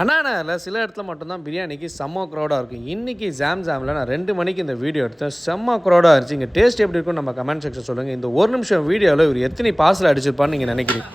அண்ணா சில இடத்துல மட்டும்தான் பிரியாணிக்கு செம்ம க்ரௌடாக இருக்கும். இன்றைக்கி ஜாமில் நான் 2 மணிக்கு இந்த வீடியோ எடுத்தேன். செம்ம க்ரௌடாக இருந்துச்சு. இங்கே டேஸ்ட் எப்படி இருக்குன்னு நம்ம கமெண்ட் செக்ஷன் சொல்லுங்கள். இந்த ஒரு நிமிஷம் வீடியோவில் இவர் எத்தனை பார்சல் அடிச்சிருப்பான்னு நீங்கள் நினைக்கிறீங்க?